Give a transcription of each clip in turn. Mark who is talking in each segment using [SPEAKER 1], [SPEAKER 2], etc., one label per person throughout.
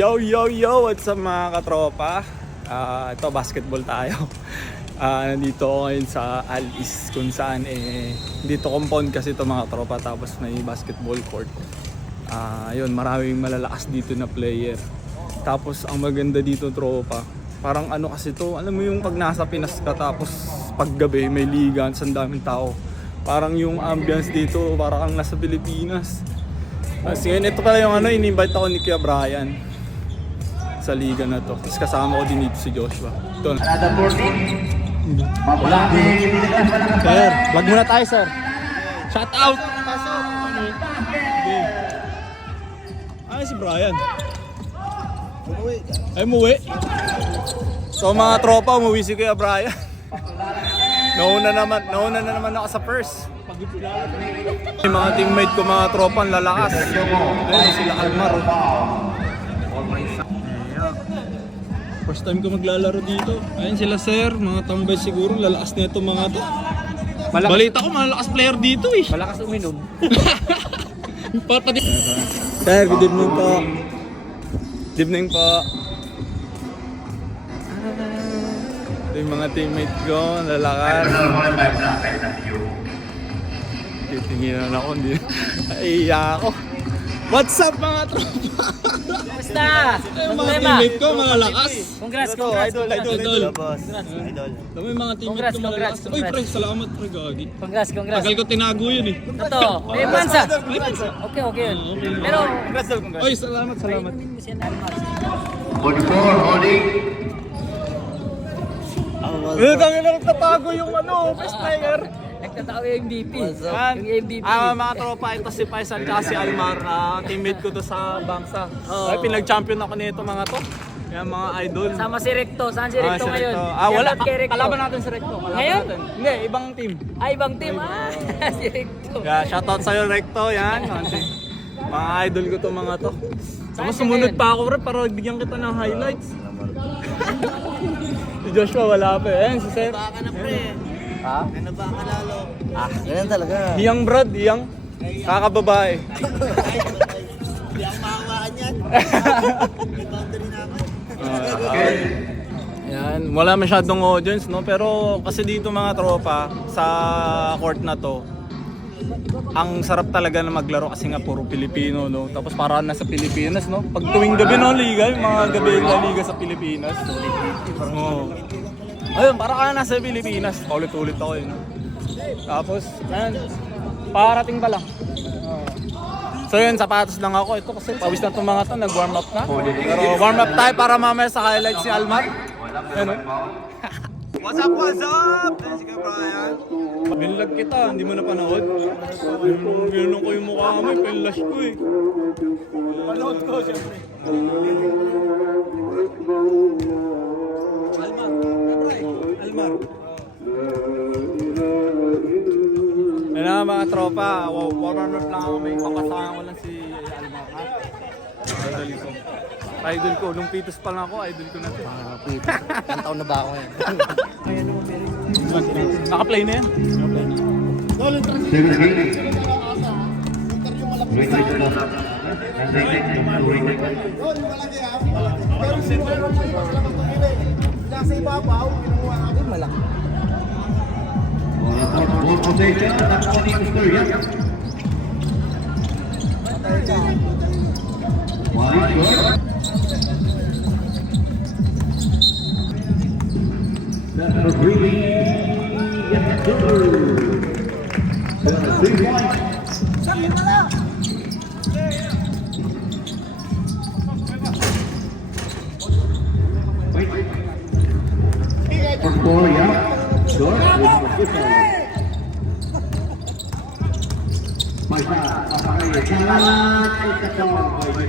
[SPEAKER 1] Yo, yo, yo! What's up mga katropa? Ah, ito, basketball tayo. Ah, nandito ako ngayon sa Alice kung saan eh, dito compound kasi ito mga tropa tapos may basketball court. Ah, yun, maraming malalakas dito na player. Tapos ang maganda dito tropa, parang ano kasi to, alam mo yung pag nasa Pinas ka tapos paggabi may liga, ang daming tao. Parang yung ambience dito, parang ang nasa Pilipinas. Kasi ngayon, ito pala yung ano, in-invite ako ni Kuya Brian sa liga na to. Tapos kasama ko din dito si Joshua. Ito.
[SPEAKER 2] Another 14. Wala.
[SPEAKER 1] Sir, vlog muna tayo sir. Shout out! Ay, si Brian. Ay, umuwi. So mga tropa, umuwi si Kuya Brian. nauna naman, nauna na naman ako sa first. Yung mga teammate ko, mga tropa, lalakas. Ayun, sila Almar. First time ko maglalaro dito. Ayun sila sir, mga tambay siguro, lalakas na ito mga to. Balita ko, malakas player dito eh.
[SPEAKER 2] Malakas uminom.
[SPEAKER 1] Pati... Sir, good evening po. Good evening po. Ito yung mga teammate ko, lalakas. Titinginan ako, hindi. Aiya ako. What's up mga tropa?
[SPEAKER 3] Basta!
[SPEAKER 1] Ito yung mga teammate ko, malalakas.
[SPEAKER 3] Congrats, congrats,
[SPEAKER 1] idol, idol,
[SPEAKER 3] congrats.
[SPEAKER 1] idol.
[SPEAKER 2] Boss. Idol.
[SPEAKER 1] Ito yung mga teammate
[SPEAKER 3] Congrats,
[SPEAKER 1] ko malalakas.
[SPEAKER 3] congrats,
[SPEAKER 1] Uy,
[SPEAKER 3] congrats.
[SPEAKER 1] pre, salamat pre, gagi.
[SPEAKER 3] Congrats, congrats.
[SPEAKER 1] Tagal ko tinago yun eh.
[SPEAKER 3] Totoo. May mansa. Okay, okay yun. Pero,
[SPEAKER 1] Uy, salamat, salamat.
[SPEAKER 2] 44 holding.
[SPEAKER 1] Ano tangin na nagtatago yung ano, best player.
[SPEAKER 3] Nagtatawa yung MVP.
[SPEAKER 1] Yan.
[SPEAKER 3] Yung MVP.
[SPEAKER 1] Ah, mga tropa, ito si Faisal at si Almar. ah, teammate ko to sa Bangsa.
[SPEAKER 3] Oo.
[SPEAKER 1] Ay, pinag-champion ako nito mga to. Yan mga idol.
[SPEAKER 3] Sama si Recto. Saan si
[SPEAKER 1] Ah,
[SPEAKER 3] Recto
[SPEAKER 1] si
[SPEAKER 3] ngayon?
[SPEAKER 1] Recto. Ah, wala.
[SPEAKER 3] Shoutout kay Recto.
[SPEAKER 1] Kalaban natin si Recto. Kalaban
[SPEAKER 3] Ngayon?
[SPEAKER 1] Natin. Hindi, ibang team.
[SPEAKER 3] Ah, ibang team. Ah, si Recto.
[SPEAKER 1] Yeah, shoutout sa'yo Recto. Yan. mga idol ko to mga to. Tapos
[SPEAKER 3] Saan siya
[SPEAKER 1] sumunod
[SPEAKER 3] ngayon?
[SPEAKER 1] pa ako rin para bigyan kita ng highlights. si Joshua wala pa. Ayan, si Sir.
[SPEAKER 2] Baka na pre.
[SPEAKER 1] Ha?
[SPEAKER 2] Ano ba ka lalo? Ah, ganun talaga.
[SPEAKER 1] Hiyang brad, hiyang. Kakababae.
[SPEAKER 2] Hindi ako makawaan yan. Boundary naman.
[SPEAKER 1] Yan, wala masyadong audience, no? Pero kasi dito mga tropa, sa court na to, ang sarap talaga na maglaro kasi nga puro Pilipino, no? Tapos para nasa Pilipinas, no? Pag tuwing gabi, no, liga, yung mga gabi na liga sa Pilipinas. Oo. Ayun, para ka na nasa Pilipinas. Paulit-ulit ako yun. Tapos, yan, parating pa lang. So yun, sapatos lang ako. Ito kasi pawis na itong mga to, nag-warm up na. Pero warm up tayo para mamaya sa highlight si Almar. Ano? What's up, what's up? Si Kuya Brian. Binlag kita, hindi mo na panood. Ginanong ko yung mukha mo, pinlash ko eh. Panood ko, siyempre. Omar. Ano na mga tropa, wow, warm up lang ako, may papasama ko lang si Almar. Idol ko. Idol ko, nung pitos pa lang ako, idol ko na to.
[SPEAKER 2] Ah, pitos. Ang taon na ba ako ngayon?
[SPEAKER 1] Naka-play na yan? Naka-play na.
[SPEAKER 2] Dolan, Pero si Pero eh, eh. sa ibabaw, kinuha natin Normal lang.
[SPEAKER 4] That's a really good. That's a big one. Gloria Dort with Francisco. Masa, apakah ia sangat terkesan oleh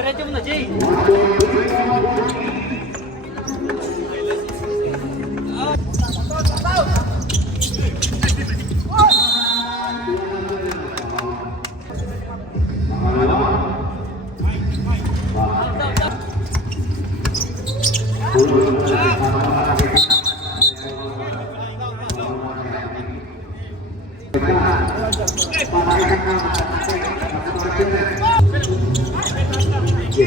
[SPEAKER 3] Diretso mo na, Jay.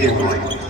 [SPEAKER 4] দিয়ে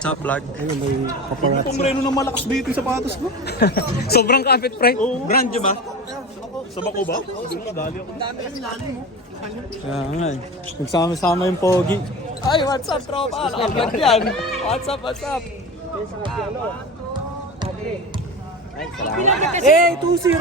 [SPEAKER 4] Sa
[SPEAKER 1] vlog.
[SPEAKER 2] Ayun, may paparazzi.
[SPEAKER 5] Ang pamreno ng malakas dito yung sapatos ko.
[SPEAKER 1] Sobrang kapit, pre. Brand nyo ba?
[SPEAKER 5] Sa bako ba? Dali ako. Dami kasi lalim mo.
[SPEAKER 1] Kaya nga eh. Nagsama-sama yung pogi. Ay, what's up, tropa? Lakat yan. What's up, what's up? Eh, 2-0!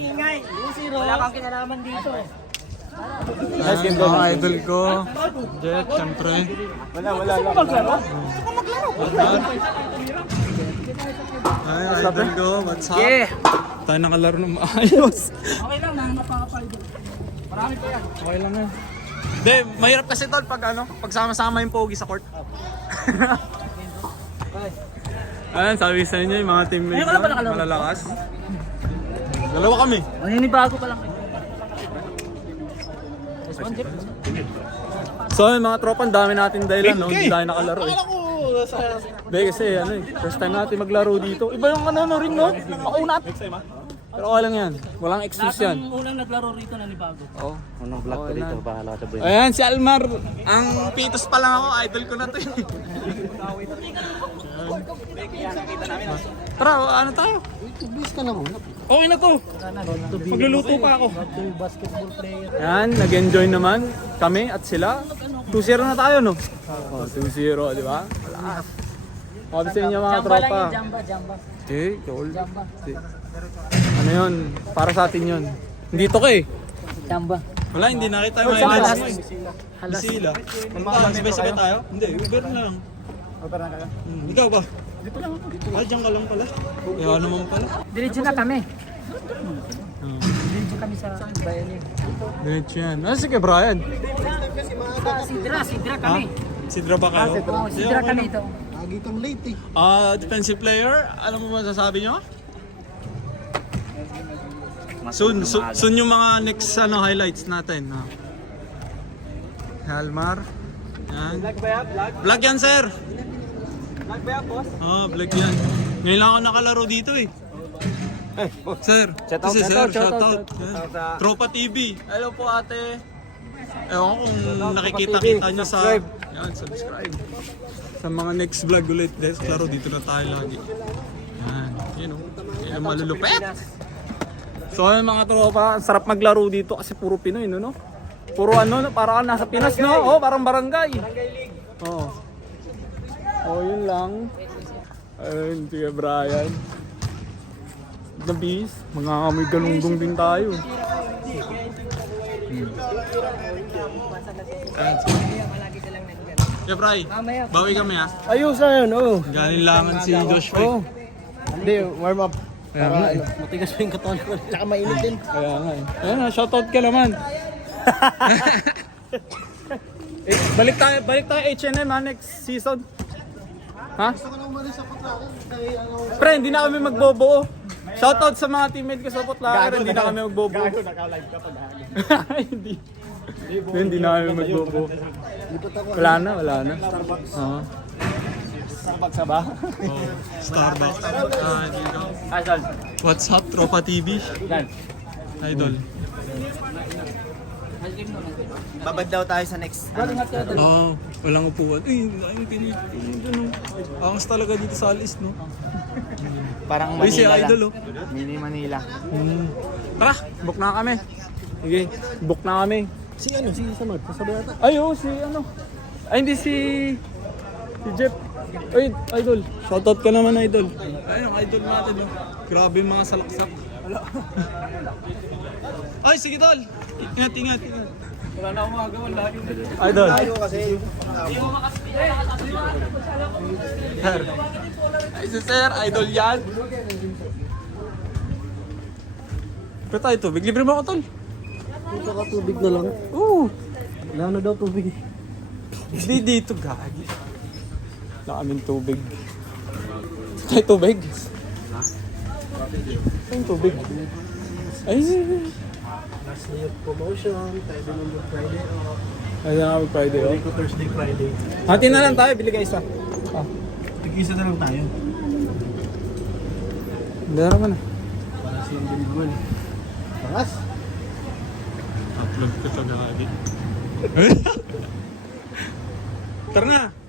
[SPEAKER 1] Ingay! 2-0!
[SPEAKER 3] Wala kang kinalaman dito.
[SPEAKER 1] Game mga idol ko. Jet, syempre. Wala, wala lang. Maglaro? Ay, idol ko. What's up?
[SPEAKER 3] Yeah.
[SPEAKER 1] Tayo nakalaro ng maayos.
[SPEAKER 3] Okay lang, nakakapal doon. Marami pa yan.
[SPEAKER 1] Okay lang yan. Hindi, mahirap kasi tol pag ano, pag sama-sama yung pogi sa court. Ayan, sabi sa inyo yung mga teammates ko,
[SPEAKER 3] nakalaro?
[SPEAKER 1] malalakas. Dalawa kami.
[SPEAKER 3] Maninibago pa lang.
[SPEAKER 1] So yung mga tropa, ang dami natin dahilan, no? Hindi tayo nakalaro eh. Hindi kasi ano eh, first time natin maglaro dito. Iba yung ano no ring no? Makunat. Pero okay lang yan. Walang excuse yan.
[SPEAKER 3] Ang unang naglaro rito na ni Bago.
[SPEAKER 1] Oh.
[SPEAKER 2] Unang vlog ko dito, bahala ka sa
[SPEAKER 1] Ayan, si Almar. Ang pitos pa lang ako, idol ko na to. eh. Tara, ano tayo?
[SPEAKER 2] Bis ka na muna.
[SPEAKER 1] Okay na to. Magluluto pa ako.
[SPEAKER 2] Basketball player.
[SPEAKER 1] Yan, nag-enjoy naman kami at sila. 2-0 na tayo, no? Oh, 2-0, di ba? Wala. Sabi sa inyo mga
[SPEAKER 3] Jamba lang
[SPEAKER 1] tropa.
[SPEAKER 3] yun, jamba, jamba.
[SPEAKER 1] Eh, tol.
[SPEAKER 3] Jamba.
[SPEAKER 1] Ano yun? Para sa atin yun. Dito ka eh.
[SPEAKER 3] Jamba.
[SPEAKER 1] Wala, hindi nakita yung
[SPEAKER 3] Saan
[SPEAKER 1] highlights
[SPEAKER 3] halas?
[SPEAKER 1] eh.
[SPEAKER 3] Halas.
[SPEAKER 1] Sila. Ano, sabay-sabay tayo? Hindi, Uber na lang. Uber na? Hmm. Ikaw ba? Dito lang ako. Ah, dyan ka lang pala. Kaya naman pala.
[SPEAKER 3] Diretso na kami. Diretso kami sa bayan niya.
[SPEAKER 1] Diretso yan. Ah, sige Brian.
[SPEAKER 3] Sa Sidra, Sidra kami.
[SPEAKER 1] Sidra ba kayo?
[SPEAKER 3] Oo, Sidra kami ito.
[SPEAKER 2] Lagi kang late eh.
[SPEAKER 1] Ah, defensive player, alam mo ba sasabi nyo? Soon, soon, soon yung mga next ano, highlights natin. No? Halmar. Yan. Vlog ba yan? Vlog? yan, sir. Vlog ba yan, boss? Oo, oh, vlog yan. Ngayon lang ako nakalaro dito eh. Sir, shout out, sir, shout, out. Yan. Tropa TV. Hello po ate. Ewan ko kung nakikita-kita nyo sa... Yan, subscribe. Sa mga next vlog ulit, des, klaro dito na tayo lagi. Yan, yun o. Yan ang malulupet. So yung mga tropa, ang sarap maglaro dito kasi puro Pinoy, no? no? Puro ano, no? parang nasa Pinas, no? Oh, parang barangay. Barangay League. Oo. Oh. Oh, yun lang. Ayun, sige Brian. The beast, mga amoy galunggong din tayo. Hmm. Yeah, Bri, bawi kami ha.
[SPEAKER 2] Ayos na yun, oh.
[SPEAKER 1] Galing langan si Josh Frey.
[SPEAKER 2] Hindi, warm up.
[SPEAKER 1] Kaya nga eh.
[SPEAKER 2] Matigas pa yung katawan ko. Tsaka mainit din.
[SPEAKER 1] Kaya nga eh. Ayun na, shoutout ka naman. eh, balik tayo, balik tayo H&M ha, next season. Ha? Pre, hindi na kami magbobuo. Shoutout sa mga teammate ko sa Putlaker, hindi na kami magbobuo. Gago, naka-live ka pa Hindi. Hindi na kami magbobuo. Wala na, wala na. Oo. Starbucks ba? Oh, Starbucks. Ah, dito. What's up, Tropa TV? Idol.
[SPEAKER 2] Babad daw tayo sa next.
[SPEAKER 1] Oo, oh, walang upuan. Eh, ayun, pinit. Ano, angas talaga dito sa alis, no?
[SPEAKER 2] Parang
[SPEAKER 1] Uy, si Idol, oh.
[SPEAKER 2] Mini Manila.
[SPEAKER 1] Hmm. Tara, book na kami. Sige, book na kami.
[SPEAKER 2] Si ano, si Samad. Sasabi ata.
[SPEAKER 1] Ay, oo, si ano. Ay, hindi si... Si Jeff. Ay, Idol. Shoutout ka naman, Idol. Ay, ang Idol natin, no? Grabe yung mga salaksak. Ay, sige, Tol. Ingat, ingat, ingat. Wala na akong magawa lahat Idol.
[SPEAKER 2] kasi.
[SPEAKER 1] Sir. Ay, si Sir, idol yan. Pero tayo tubig. Libre mo ako, Tol.
[SPEAKER 2] Dito ka tubig na lang.
[SPEAKER 1] Oo.
[SPEAKER 2] Wala na daw tubig.
[SPEAKER 1] Hindi dito, gagi. Wala kaming tubig. Tayo tubig. Ay, tubig. Ay,
[SPEAKER 2] Last year promotion. Tayo din ng Friday.
[SPEAKER 1] ay, na Friday, oh.
[SPEAKER 2] ko Thursday, Friday.
[SPEAKER 1] Hati na lang tayo, bili ka isa. Ah,
[SPEAKER 2] Tig-isa na lang tayo.
[SPEAKER 1] hindi na naman.
[SPEAKER 2] Para si individual. Pangas.
[SPEAKER 1] Upload ko to, gagi. Tara na.